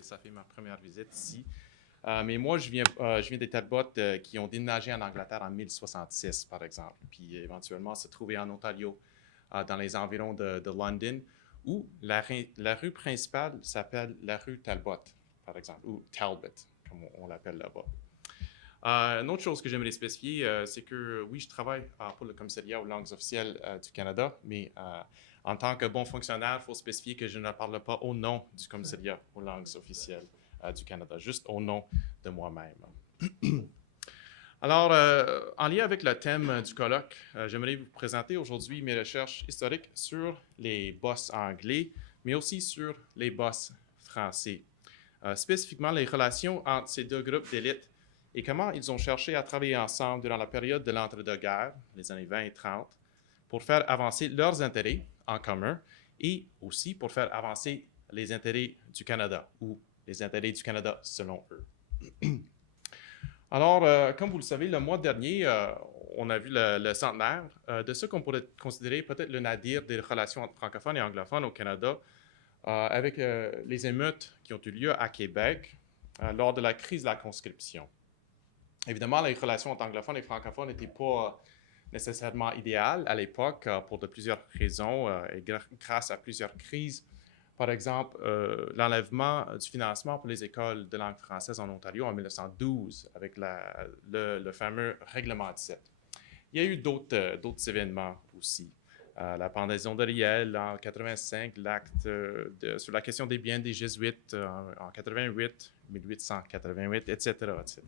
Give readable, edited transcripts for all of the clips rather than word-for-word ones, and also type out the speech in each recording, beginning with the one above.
ça fait ma première visite ici. Mais moi, je viens des Talbot qui ont déménagé en Angleterre en 1066, par exemple, puis éventuellement se trouver en Ontario, dans les environs de London, où la rue principale s'appelle la rue Talbot, par exemple, ou Talbot, comme on l'appelle là-bas. Une autre chose que j'aimerais spécifier, c'est que oui, je travaille pour le commissariat aux langues officielles du Canada, mais en tant que bon fonctionnaire, il faut spécifier que je ne parle pas au nom du commissariat aux langues officielles du Canada, juste au nom de moi-même. Alors, en lien avec le thème du colloque, j'aimerais vous présenter aujourd'hui mes recherches historiques sur les boss anglais, mais aussi sur les boss français. Spécifiquement, les relations entre ces deux groupes d'élites et comment ils ont cherché à travailler ensemble durant la période de l'entre-deux-guerres, les années 20 et 30, pour faire avancer leurs intérêts en commun et aussi pour faire avancer les intérêts du Canada, ou les intérêts du Canada selon eux. Alors, comme vous le savez, le mois dernier, on a vu le centenaire de ce qu'on pourrait considérer peut-être le nadir des relations entre francophones et anglophones au Canada, avec les émeutes qui ont eu lieu à Québec lors de la crise de la conscription. Évidemment, les relations entre anglophones et francophones n'étaient pas nécessairement idéales à l'époque pour de plusieurs raisons et grâce à plusieurs crises. Par exemple, l'enlèvement du financement pour les écoles de langue française en Ontario en 1912 avec le fameux Règlement 17. Il y a eu d'autres événements aussi. La pendaison de Riel en 85, l'acte sur la question des biens des Jésuites en 88, 1888, etc., etc.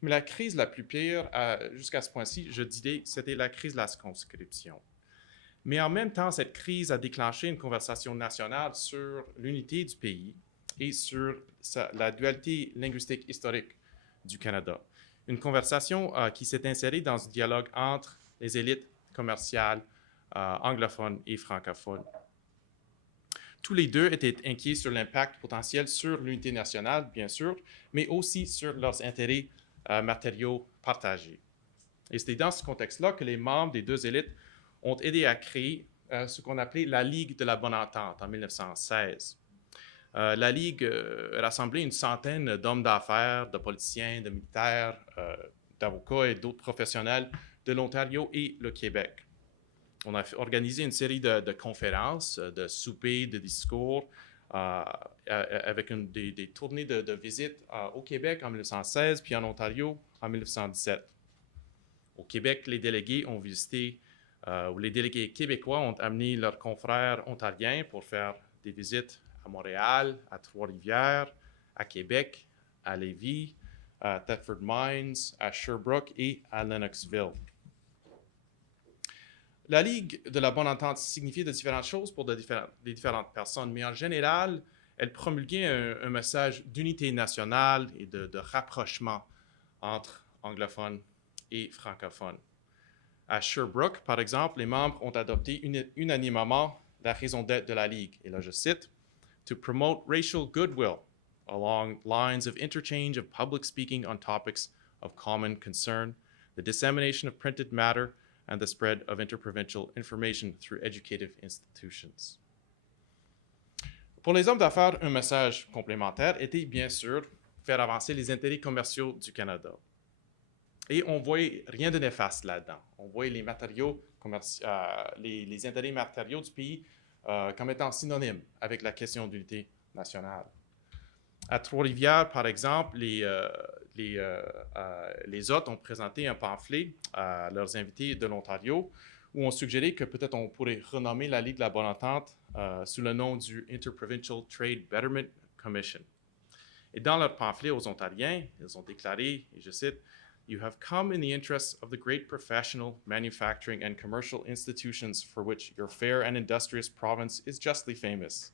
Mais la crise la plus pire, jusqu'à ce point-ci, je dirais, c'était la crise de la conscription. Mais en même temps, cette crise a déclenché une conversation nationale sur l'unité du pays et sur la dualité linguistique historique du Canada. Une conversation qui s'est insérée dans un dialogue entre les élites commerciales anglophones et francophones. Tous les deux étaient inquiets sur l'impact potentiel sur l'unité nationale, bien sûr, mais aussi sur leurs intérêts matériaux partagés. Et c'était dans ce contexte-là que les membres des deux élites ont aidé à créer ce qu'on appelait la Ligue de la Bonne Entente en 1916. La Ligue rassemblait une centaine d'hommes d'affaires, de politiciens, de militaires, d'avocats et d'autres professionnels de l'Ontario et le Québec. On a organisé une série de conférences, de soupers, de discours, avec des tournées de visites au Québec en 1916, puis en Ontario en 1917. Au Québec, les délégués ont visité, ou les délégués québécois ont amené leurs confrères ontariens pour faire des visites à Montréal, à Trois-Rivières, à Québec, à Lévis, à Thetford Mines, à Sherbrooke et à Lennoxville. La Ligue de la Bonne Entente signifiait de différentes choses pour les différentes personnes, mais en général, elle promulguait un message d'unité nationale et de rapprochement entre anglophones et francophones. À Sherbrooke, par exemple, les membres ont adopté unanimement la raison d'être de la Ligue, et là je cite, « To promote racial goodwill along lines of interchange of public speaking on topics of common concern, the dissemination of printed matter, and the spread of interprovincial information through educative institutions. » Pour les hommes d'affaires, un message complémentaire était bien sûr faire avancer les intérêts commerciaux du Canada. Et on ne voyait rien de néfaste là-dedans. On voyait les matériaux les intérêts matériaux du pays comme étant synonymes avec la question d'unité nationale. À Trois-Rivières, par exemple, les hôtes ont présenté un pamphlet à leurs invités de l'Ontario où on suggérait que peut-être on pourrait renommer la Ligue de la Bonne Entente sous le nom du Interprovincial Trade Betterment Commission. Et dans leur pamphlet aux Ontariens, ils ont déclaré, et je cite, « You have come in the interests of the great professional, manufacturing, and commercial institutions for which your fair and industrious province is justly famous,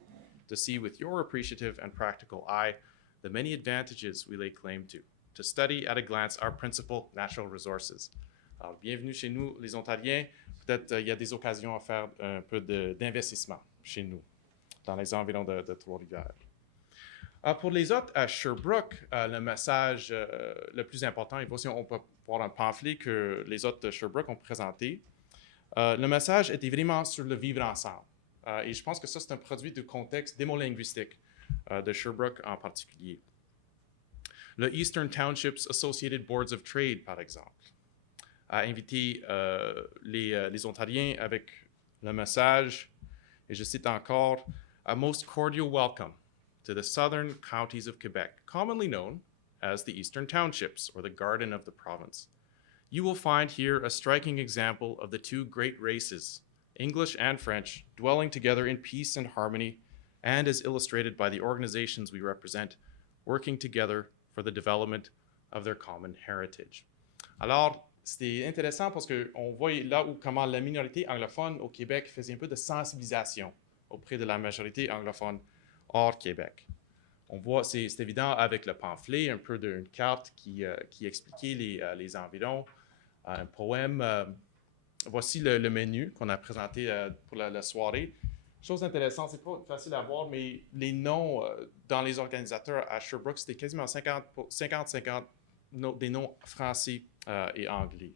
to see with your appreciative and practical eye the many advantages we lay claim to study at a glance our principal natural resources. » Alors, bienvenue chez nous, les Ontariens. Peut-être il y a des occasions à faire un peu d'investissement chez nous, dans les environs de Trois-Rivières. Pour les autres, à Sherbrooke, le message le plus important, et voici on peut voir un pamphlet que les autres de Sherbrooke ont présenté. Le message était vraiment sur le vivre ensemble. Et je pense que ça, c'est un produit du contexte démolinguistique de Sherbrooke en particulier. Le Eastern Townships Associated Boards of Trade, par exemple, a invité les Ontariens avec le message, et je cite encore, "A most cordial welcome to the southern counties of Quebec, commonly known as the Eastern Townships, or the Garden of the Province. You will find here a striking example of the two great races, English and French, dwelling together in peace and harmony, and as illustrated by the organizations we represent, working together for the development of their common heritage." Alors, c'était intéressant parce qu'on voit là où comment la minorité anglophone au Québec faisait un peu de sensibilisation auprès de la majorité anglophone hors Québec. On voit, c'est évident avec le pamphlet, un peu d'une carte qui expliquait les environs, un poème. Voici le menu qu'on a présenté pour la soirée. Chose intéressante, c'est pas facile à voir, mais les noms dans les organisateurs à Sherbrooke, c'était quasiment 50-50 des noms français et anglais.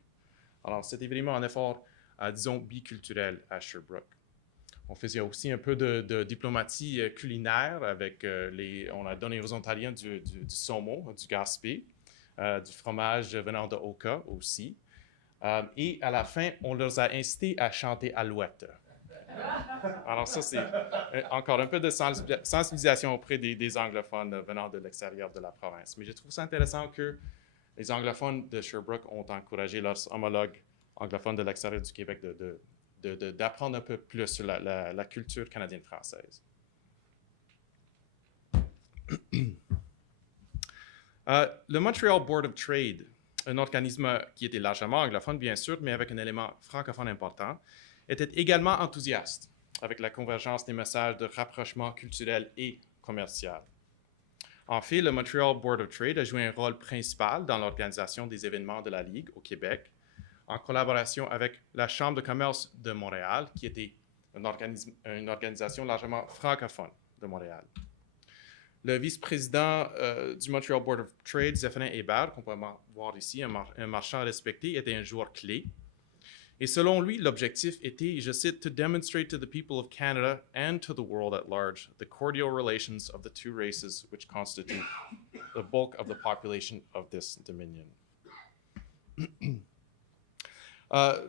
Alors, c'était vraiment un effort, disons, biculturel à Sherbrooke. On faisait aussi un peu de diplomatie culinaire avec on a donné aux Ontariens du saumon, du Gaspé, du fromage venant de Oka aussi. Et à la fin, on leur a incité à chanter Alouette. Alors ça, c'est encore un peu de sensibilisation auprès des anglophones venant de l'extérieur de la province. Mais je trouve ça intéressant que les anglophones de Sherbrooke ont encouragé leurs homologues anglophones de l'extérieur du Québec d'apprendre un peu plus sur la culture canadienne-française. Le Montreal Board of Trade, un organisme qui était largement anglophone, bien sûr, mais avec un élément francophone important, était également enthousiaste avec la convergence des messages de rapprochement culturel et commercial. En fait, le Montreal Board of Trade a joué un rôle principal dans l'organisation des événements de la Ligue au Québec, en collaboration avec la Chambre de commerce de Montréal, qui était une organisation largement francophone de Montréal. Le vice-président du Montreal Board of Trade, Zéphirin Hébert, qu'on peut voir ici, un marchand respecté, était un joueur clé. Et selon lui, l'objectif était, je cite, "to demonstrate to the people of Canada and to the world at large the cordial relations of the two races which constitute the bulk of the population of this Dominion."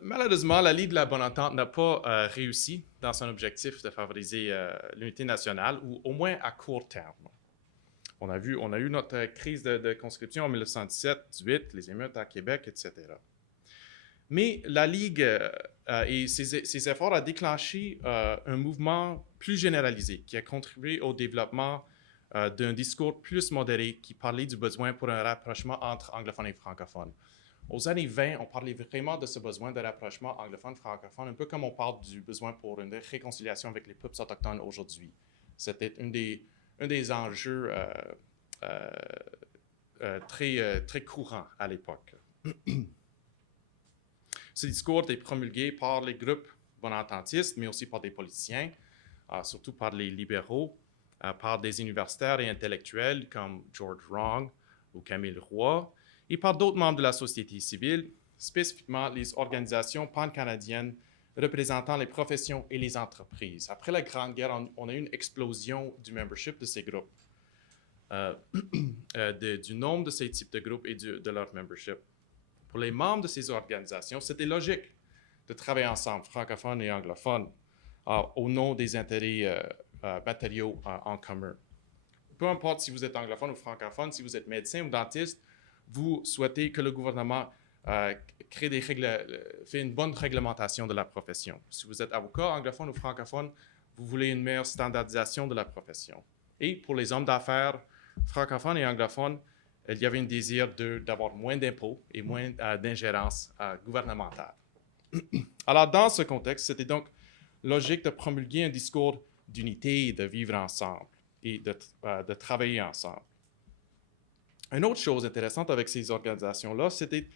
Malheureusement, la Ligue de la Bonne Entente n'a pas réussi dans son objectif de favoriser l'unité nationale, ou au moins à court terme. On a eu notre crise de conscription en 1917-18, les émeutes à Québec, etc. Mais la Ligue et ses efforts ont déclenché un mouvement plus généralisé qui a contribué au développement d'un discours plus modéré qui parlait du besoin pour un rapprochement entre anglophones et francophones. Aux années 20, on parlait vraiment de ce besoin de rapprochement anglophone-francophone, un peu comme on parle du besoin pour une réconciliation avec les peuples autochtones aujourd'hui. C'était un des enjeux très courants à l'époque. Ce discours était promulgué par les groupes bonententistes, mais aussi par des politiciens, surtout par les libéraux, par des universitaires et intellectuels comme George Wrong ou Camille Roy, et par d'autres membres de la société civile, spécifiquement les organisations pan-canadiennes représentant les professions et les entreprises. Après la Grande Guerre, on a eu une explosion du membership de ces groupes, du nombre de ces types de groupes et de leur membership. Pour les membres de ces organisations, c'était logique de travailler ensemble, francophones et anglophones, au nom des intérêts matériaux en commun. Peu importe si vous êtes anglophone ou francophone, si vous êtes médecin ou dentiste, vous souhaitez que le gouvernement fait une bonne réglementation de la profession. Si vous êtes avocat, anglophone ou francophone, vous voulez une meilleure standardisation de la profession. Et pour les hommes d'affaires francophones et anglophones, il y avait un désir d'avoir moins d'impôts et moins d'ingérence gouvernementale. Alors, dans ce contexte, c'était donc logique de promulguer un discours d'unité, de vivre ensemble et de travailler ensemble. Une autre chose intéressante avec ces organisations-là, c'était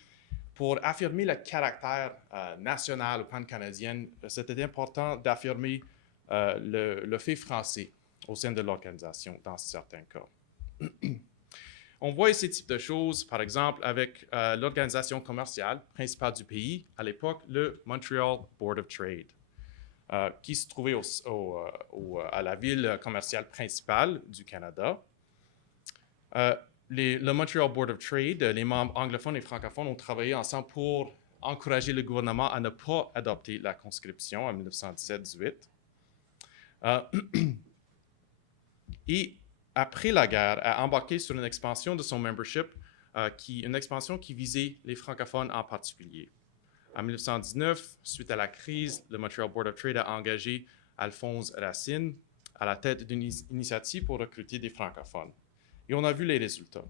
pour affirmer le caractère national ou pan-canadien, c'était important d'affirmer le fait français au sein de l'organisation dans certains cas. On voit ces types de choses, par exemple, avec l'organisation commerciale principale du pays, à l'époque, le Montreal Board of Trade. qui se trouvait à la ville commerciale principale du Canada. Le Montreal Board of Trade, les membres anglophones et francophones ont travaillé ensemble pour encourager le gouvernement à ne pas adopter la conscription en 1917-18. Et après la guerre, a embarqué sur une expansion de son membership, une expansion qui visait les francophones en particulier. En 1919, suite à la crise, le Montreal Board of Trade a engagé Alphonse Racine à la tête d'une initiative pour recruter des francophones. Et on a vu les résultats.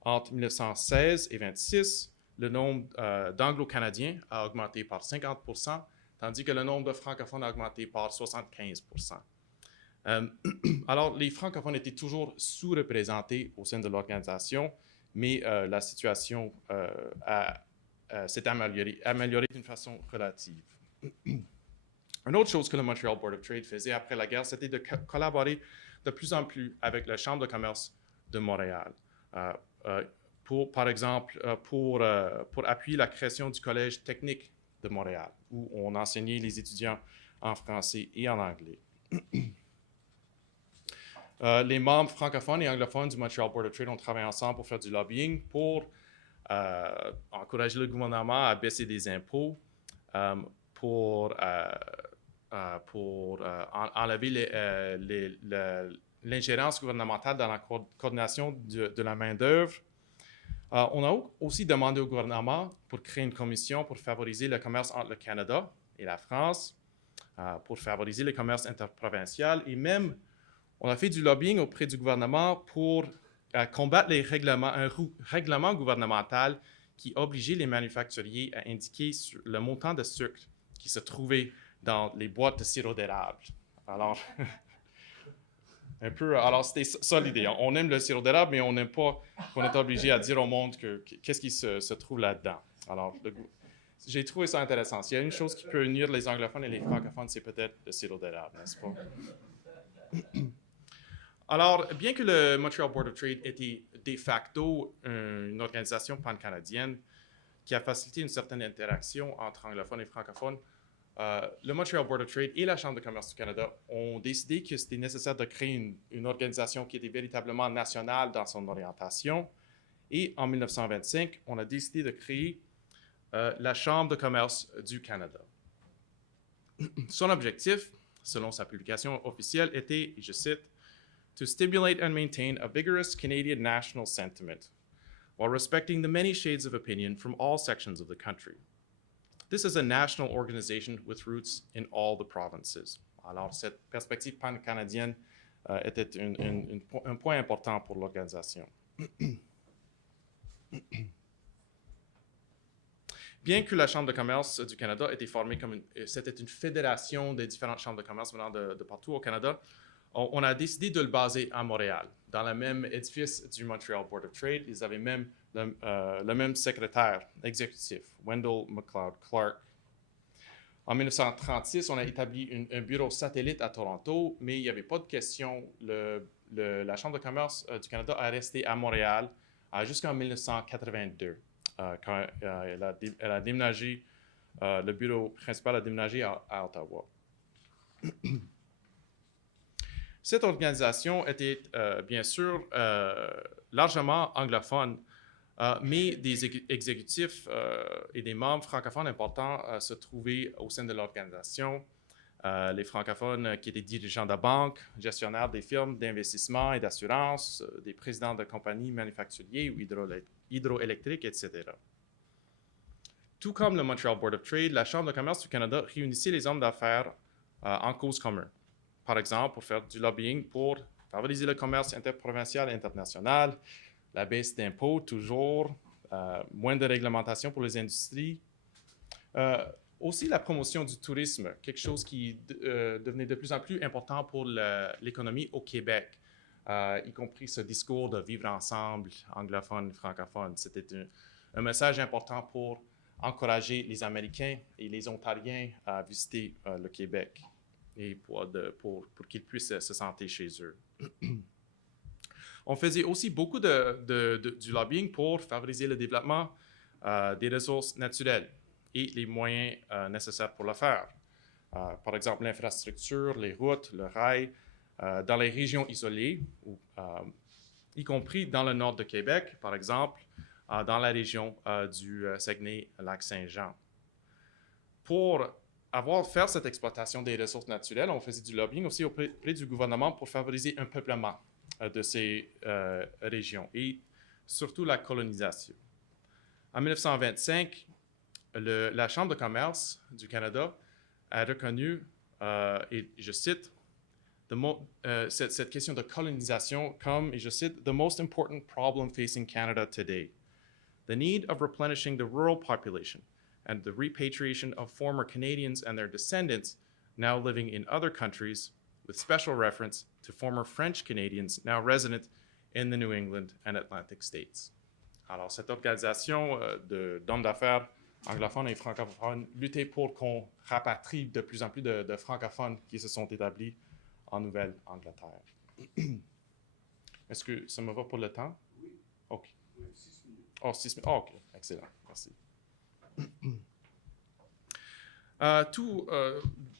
Entre 1916 et 1926, le nombre d'Anglo-Canadiens a augmenté par 50%, tandis que le nombre de francophones a augmenté par 75%. Alors, les francophones étaient toujours sous-représentés au sein de l'organisation, mais la situation s'est améliorée d'une façon relative. Une autre chose que le Montreal Board of Trade faisait après la guerre, c'était de collaborer de plus en plus avec la Chambre de commerce de Montréal. Par exemple, pour appuyer la création du Collège technique de Montréal, où on enseignait les étudiants en français et en anglais. Les membres francophones et anglophones du Montreal Board of Trade ont travaillé ensemble pour faire du lobbying, pour encourager le gouvernement à baisser des impôts, pour enlever l'ingérence gouvernementale dans la coordination de la main-d'œuvre. On a aussi demandé au gouvernement pour créer une commission pour favoriser le commerce entre le Canada et la France, pour favoriser le commerce interprovincial, et même on a fait du lobbying auprès du gouvernement pour combattre un règlement gouvernemental qui obligeait les manufacturiers à indiquer le montant de sucre qui se trouvait dans les boîtes de sirop d'érable. Alors, alors c'était ça l'idée. On aime le sirop d'érable, mais on n'aime pas qu'on est obligé à dire au monde qu'est-ce qui se trouve là-dedans. Alors, j'ai trouvé ça intéressant. S'il y a une chose qui peut unir les anglophones et les francophones, c'est peut-être le sirop d'érable, n'est-ce pas? Alors, bien que le Montreal Board of Trade était de facto une organisation pan-canadienne qui a facilité une certaine interaction entre anglophones et francophones, le Montreal Board of Trade et la Chambre de commerce du Canada ont décidé que c'était nécessaire de créer une organisation qui était véritablement nationale dans son orientation. Et en 1925, on a décidé de créer la Chambre de commerce du Canada. Son objectif, selon sa publication officielle, était, et je cite, to stimulate and maintain a vigorous Canadian national sentiment, while respecting the many shades of opinion from all sections of the country. This is a national organization with roots in all the provinces. Alors, cette perspective pan-canadienne était un point important pour l'organisation. Bien que la Chambre de commerce du Canada était formée c'était une fédération des différentes chambres de commerce venant de partout au Canada, on a décidé de le baser à Montréal, dans le même édifice du Montreal Board of Trade. Ils avaient même le même secrétaire exécutif, Wendell McLeod Clark. En 1936, on a établi un bureau satellite à Toronto, mais il n'y avait pas de question. La Chambre de commerce du Canada a resté à Montréal jusqu'en 1982, quand elle a déménagé, le bureau principal a déménagé à Ottawa. Cette organisation était bien sûr largement anglophone, mais des exécutifs et des membres francophones importants se trouvaient au sein de l'organisation. Les francophones qui étaient dirigeants de banques, gestionnaires des firmes d'investissement et d'assurance, des présidents de compagnies manufacturières ou hydroélectriques, etc. Tout comme le Montreal Board of Trade, la Chambre de commerce du Canada réunissait les hommes d'affaires en cause commune. Par exemple, pour faire du lobbying pour favoriser le commerce interprovincial et international, la baisse d'impôts toujours, moins de réglementation pour les industries. Aussi la promotion du tourisme, quelque chose qui devenait de plus en plus important pour l'économie au Québec, y compris ce discours de vivre ensemble, anglophone, francophone. C'était un message important pour encourager les Américains et les Ontariens à visiter le Québec et pour qu'ils puissent se sentir chez eux. On faisait aussi beaucoup du lobbying pour favoriser le développement des ressources naturelles et les moyens nécessaires pour le faire. Par exemple, l'infrastructure, les routes, le rail, dans les régions isolées, y compris dans le nord de Québec, par exemple, dans la région du Saguenay-Lac-Saint-Jean. Pour faire cette exploitation des ressources naturelles, on faisait du lobbying aussi auprès du gouvernement pour favoriser un peuplement de ces régions et surtout la colonisation. En 1925, la Chambre de commerce du Canada a reconnu, et je cite, cette question de colonisation comme, et je cite, « the most important problem facing Canada today. The need of replenishing the rural population and the repatriation of former Canadians and their descendants now living in other countries, with special reference to former French Canadians now resident in the New England and Atlantic states. » Alors, cette organisation d'hommes d'affaires anglophones et francophones luttait pour qu'on rapatrie de plus en plus de francophones qui se sont établis en Nouvelle-Angleterre. Est-ce que ça me va pour le temps? Oui. OK. 6 minutes. Oh, 6 minutes. Oh, OK. Excellent. Merci.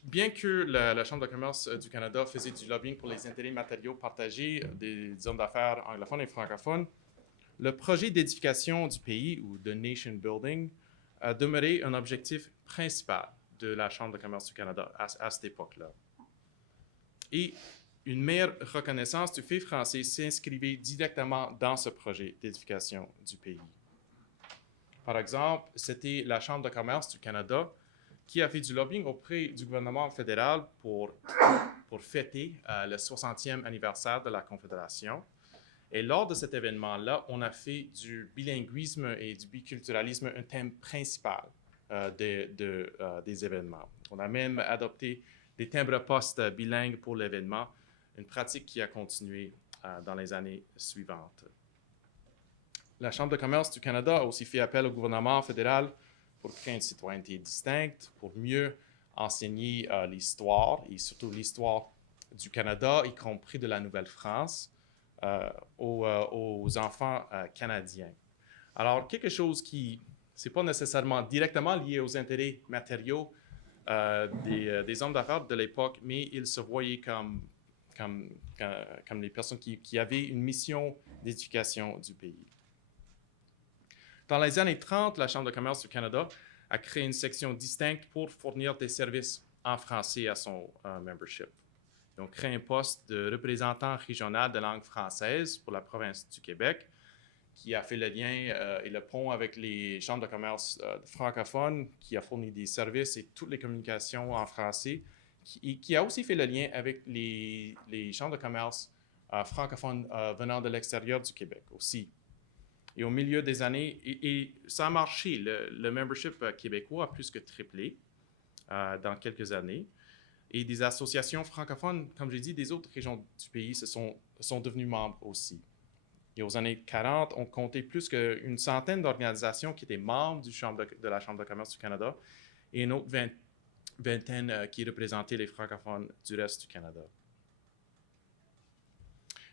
Bien que la Chambre de commerce du Canada faisait du lobbying pour les intérêts matériaux partagés des hommes d'affaires anglophones et francophones, le projet d'édification du pays, ou de nation building, a demeuré un objectif principal de la Chambre de commerce du Canada à cette époque-là. Et une meilleure reconnaissance du fait français s'inscrivait directement dans ce projet d'édification du pays. Par exemple, c'était la Chambre de commerce du Canada qui a fait du lobbying auprès du gouvernement fédéral pour fêter le 60e anniversaire de la Confédération. Et lors de cet événement-là, on a fait du bilinguisme et du biculturalisme un thème principal des événements. On a même adopté des timbres-poste bilingues pour l'événement, une pratique qui a continué dans les années suivantes. La Chambre de commerce du Canada a aussi fait appel au gouvernement fédéral pour créer une citoyenneté distincte, pour mieux enseigner l'histoire, et surtout l'histoire du Canada, y compris de la Nouvelle-France, aux enfants canadiens. Alors, quelque chose qui n'est pas nécessairement directement lié aux intérêts matériaux des hommes d'affaires de l'époque, mais ils se voyaient comme les personnes qui avaient une mission d'éducation du pays. Dans les années 30, la Chambre de commerce du Canada a créé une section distincte pour fournir des services en français à son membership. Ils ont créé un poste de représentant régional de langue française pour la province du Québec, qui a fait le lien et le pont avec les chambres de commerce francophones, qui a fourni des services et toutes les communications en français, qui a aussi fait le lien avec les chambres de commerce francophones venant de l'extérieur du Québec aussi. Et au milieu des années, et ça a marché, le membership québécois a plus que triplé dans quelques années. Et des associations francophones, comme j'ai dit, des autres régions du pays sont devenues membres aussi. Et aux années 40, on comptait plus qu'une centaine d'organisations qui étaient membres de la Chambre de commerce du Canada et une autre vingtaine qui représentaient les francophones du reste du Canada.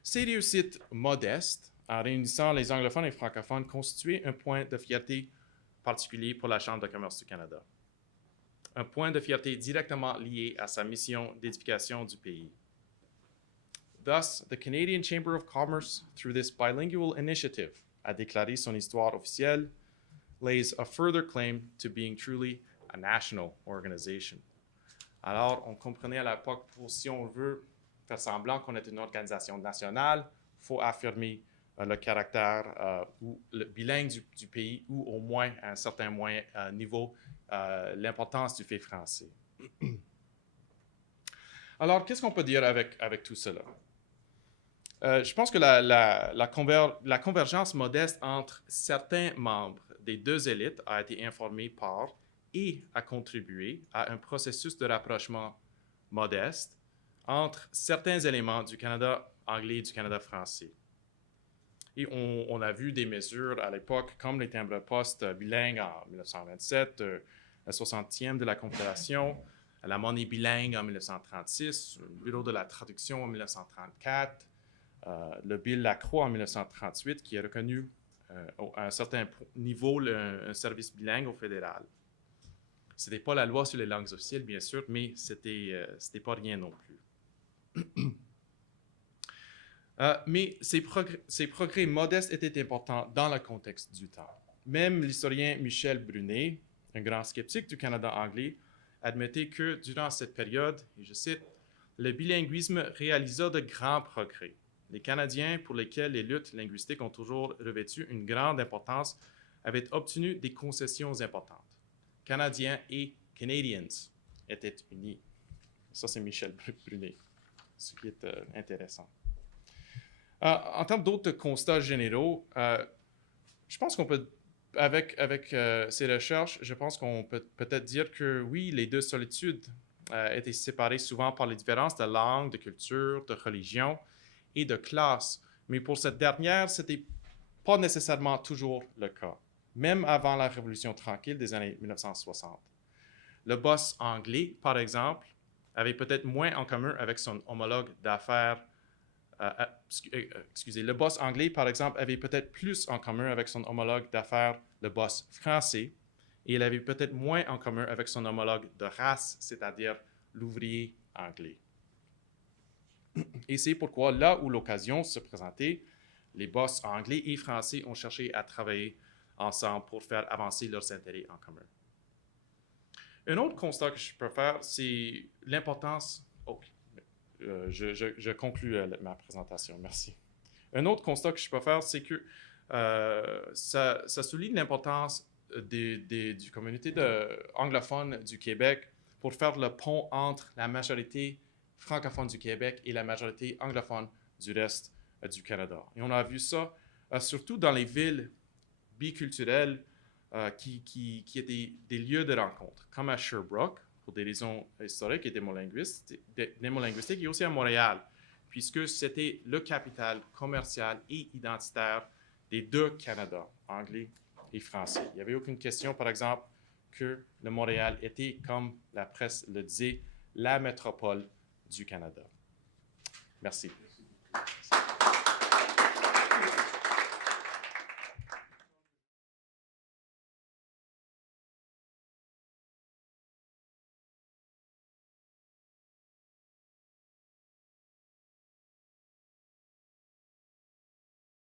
Ces réussites modestes, en réunissant les anglophones et francophones, constituaient un point de fierté particulier pour la Chambre de commerce du Canada. Un point de fierté directement lié à sa mission d'édification du pays. Thus, the Canadian Chamber of Commerce, through this bilingual initiative, a déclaré son histoire officielle, lays a further claim to being truly a national organization. Alors, on comprenait à l'époque, si on veut faire semblant qu'on est une organisation nationale, il faut affirmer le caractère le bilingue du pays, ou au moins à un certain niveau, l'importance du fait français. Alors, qu'est-ce qu'on peut dire avec tout cela? Je pense que la convergence modeste entre certains membres des deux élites a été informée par et a contribué à un processus de rapprochement modeste entre certains éléments du Canada anglais et du Canada français. Et on a vu des mesures à l'époque, comme les timbres-poste bilingues en 1927, la 60e de la Confédération, la monnaie bilingue en 1936, le Bureau de la traduction en 1934, le Bill Lacroix en 1938, qui a reconnu à un certain niveau un service bilingue au fédéral. Ce n'était pas la loi sur les langues officielles, bien sûr, mais c'était pas rien non plus. Mais ces progrès modestes étaient importants dans le contexte du temps. Même l'historien Michel Brunet, un grand sceptique du Canada anglais, admettait que durant cette période, et je cite, « le bilinguisme réalisa de grands progrès. Les Canadiens, pour lesquels les luttes linguistiques ont toujours revêtu une grande importance, avaient obtenu des concessions importantes. Canadiens et Canadians étaient unis. » Ça, c'est Michel Brunet, ce qui est intéressant. En termes d'autres constats généraux, je pense qu'on peut, avec ces recherches, je pense qu'on peut peut-être dire que oui, les deux solitudes étaient séparées souvent par les différences de langue, de culture, de religion et de classe. Mais pour cette dernière, ce n'était pas nécessairement toujours le cas, même avant la Révolution tranquille des années 1960. Le boss anglais, par exemple, avait peut-être moins en commun avec son homologue d'affaires. Le boss anglais, par exemple, avait peut-être plus en commun avec son homologue d'affaires, le boss français, et il avait peut-être moins en commun avec son homologue de race, c'est-à-dire l'ouvrier anglais. Et c'est pourquoi, là où l'occasion se présentait, les boss anglais et français ont cherché à travailler ensemble pour faire avancer leurs intérêts en commun. Un autre constat que je peux faire, c'est l'importance... je conclus ma présentation. Merci. Un autre constat que je peux faire, c'est que ça souligne l'importance du communauté anglophone du Québec pour faire le pont entre la majorité francophone du Québec et la majorité anglophone du reste du Canada. Et on a vu ça surtout dans les villes biculturelles qui étaient des lieux de rencontre, comme à Sherbrooke, pour des raisons historiques et démolinguistiques, et aussi à Montréal, puisque c'était le capital commercial et identitaire des deux Canada, anglais et français. Il n'y avait aucune question, par exemple, que le Montréal était, comme la presse le disait, la métropole du Canada. Merci.